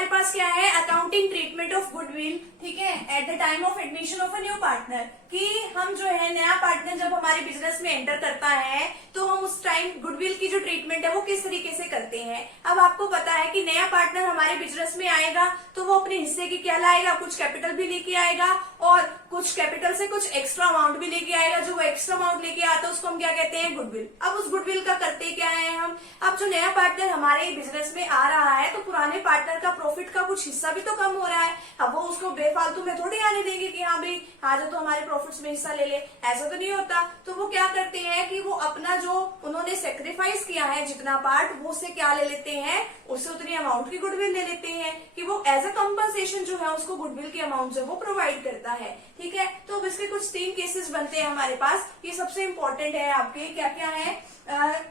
हमारे पास क्या है, अकाउंटिंग ट्रीटमेंट ऑफ गुडविल, ठीक है, at the time of admission of a new partner, कि हम जो है नया पार्टनर जब हमारे बिजनेस में एंटर करता है तो हम उस टाइम गुडविल की जो ट्रीटमेंट है वो किस तरीके से करते हैं। अब आपको पता है कि नया पार्टनर हमारे बिजनेस में आएगा तो वो अपने हिस्से की क्या लाएगा, कुछ कैपिटल भी लेके आएगा और कुछ कैपिटल से कुछ एक्स्ट्रा अमाउंट भी लेके आएगा। जो वो एक्स्ट्रा अमाउंट लेके आता है उसको हम क्या कहते हैं, गुडविल। अब उस गुडविल का करते क्या है हम, अब जो नया पार्टनर हमारे बिजनेस में आ रहा है तो पुराने पार्टनर का प्रॉफिट का कुछ हिस्सा भी तो कम हो रहा है। अब वो उसको बेफालतू में थोड़ी आने देंगे कि हाँ भाई आ जाओ तो हमारे प्रॉफिट्स में हिस्सा ले ले, ऐसा तो नहीं होता। तो वो क्या करते हैं कि वो अपना जो उन्होंने सेक्रीफाइस किया है जितना पार्ट, वो उससे क्या ले लेते हैं, उससे उतनी अमाउंट की गुडविल ले लेते हैं कि वो एज अ कंपनसेशन जो है उसको गुडविल की अमाउंट जो वो प्रोवाइड करता है। ठीक है, तो अब इसके कुछ 3 केसेस बनते हैं हमारे पास। ये सबसे इंपॉर्टेंट है आपके, क्या क्या है।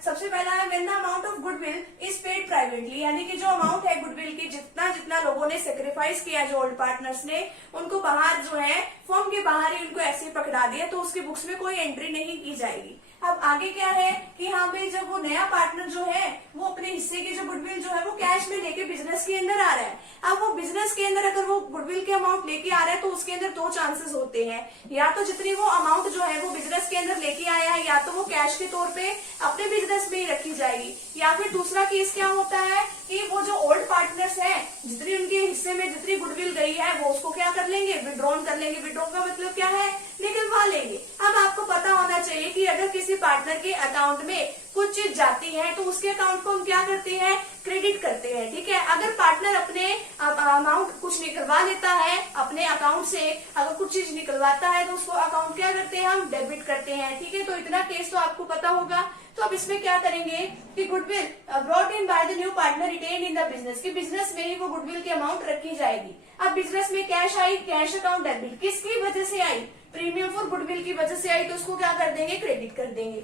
सबसे पहला है when the amount of goodwill is paid privately, यानी कि जो अमाउंट है गुडविल की, जितना जितना लोगों ने सेक्रीफाइस किया, जो ओल्ड पार्टनर्स ने, उनको बाहर जो है फर्म के बाहर ही उनको ऐसे ही पकड़ा दिया तो उसकी बुक्स में कोई एंट्री नहीं की जाएगी। अब आगे क्या है कि हाँ भाई जब वो नया पार्टनर जो है वो अपने हिस्से की जो गुडविल जो है वो कैश में लेके बिजनेस के अंदर आ रहा है। अब वो बिजनेस के अंदर अगर वो गुडविल के अमाउंट लेके आ रहा है तो उसके अंदर 2 चांसेस होते हैं, या तो जितनी वो अमाउंट जो है वो बिजनेस के अंदर लेके आया है या तो वो कैश के तौर पे अपने बिजनेस में ही रखी जाएगी, या फिर दूसरा केस क्या होता है कि वो जो ओल्ड पार्टनर्स है जितनी उनके हिस्से में जितनी गुडविल गई है वो उसको क्या कर लेंगे, विड्रॉन कर लेंगे। विड्रॉ का मतलब क्या है, निकलवा लेंगे। अब आपको पता होना चाहिए कि अगर किसी पार्टनर के अकाउंट में कुछ चीज जाती है तो उसके अकाउंट को हम क्या करते हैं, क्रेडिट करते हैं। ठीक है, अगर पार्टनर अपने अमाउंट कुछ निकलवा लेता है अपने अकाउंट से, अगर कुछ चीज निकलवाता है तो उसको अकाउंट क्या करते हैं, हम डेबिट करते हैं। ठीक है, तो इतना केस तो आपको पता होगा। तो अब इसमें क्या करेंगे कि goodwill brought in by the new partner retained in the business, की बिजनेस में ही वो गुडविल की अमाउंट रखी जाएगी। अब बिजनेस में cash I, cash account debit, किसकी वजह से आई, प्रीमियम फॉर गुडविल की वजह से आई, तो उसको क्या कर देंगे, क्रेडिट कर देंगे।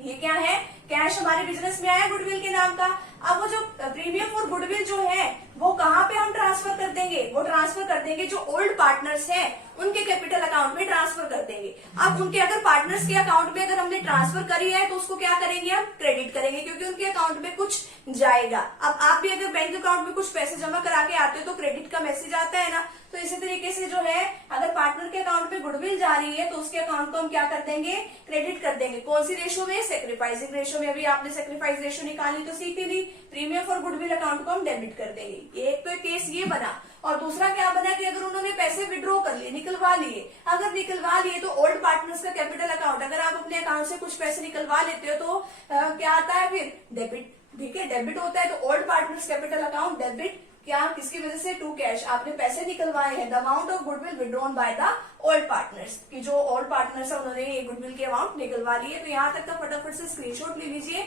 ये क्या है, कैश हमारे बिजनेस में आया गुडविल के नाम का। अब वो जो प्रीमियम फॉर गुडविल जो है वो कहाँ पे हम ट्रांसफर कर देंगे, वो ट्रांसफर कर देंगे जो ओल्ड पार्टनर्स हैं उनके कैपिटल अकाउंट में ट्रांसफर कर देंगे। अब उनके अगर पार्टनर्स के अकाउंट में अगर हमने ट्रांसफर करी है तो उसको क्या करेंगे, हम क्रेडिट करेंगे, क्योंकि उनके अकाउंट में कुछ जाएगा। अब आप भी अगर बैंक अकाउंट में कुछ पैसे जमा करा के आते हो तो क्रेडिट का मैसेज आता है ना, तो इसी तरीके से जो है अगर पार्टनर के अकाउंट में गुडविल जा रही है तो उसके अकाउंट को हम क्या कर देंगे, क्रेडिट कर देंगे। कौन सी रेशो में, सेक्रीफाइसिंग रेशो में। अभी आपने सेक्रीफाइस रेशो निकाली तो सीखी ली, प्रीमियम फॉर गुडविल अकाउंट को हम डेबिट कर देंगे। एक तो केस ये बना, और दूसरा क्या बना कि अगर उन्होंने पैसे विड्रॉ कर लिए, निकलवा लिए, अगर निकलवा लिए तो ओल्ड पार्टनर्स का कैपिटल अकाउंट, अगर आप अपने अकाउंट से कुछ पैसे निकलवा लेते हो तो क्या आता है फिर, डेबिट। ठीक है, डेबिट होता है, तो old partners capital account debit, क्या किसकी वजह से, टू कैश, आपने पैसे निकलवाए हैं, the amount of goodwill withdrawn by the old partners, की जो ओल्ड पार्टनर्स है उन्होंने ये गुडविल की अमाउंट निकलवा ली है। तो यहाँ तक का फटाफट से स्क्रीनशॉट ले लीजिए।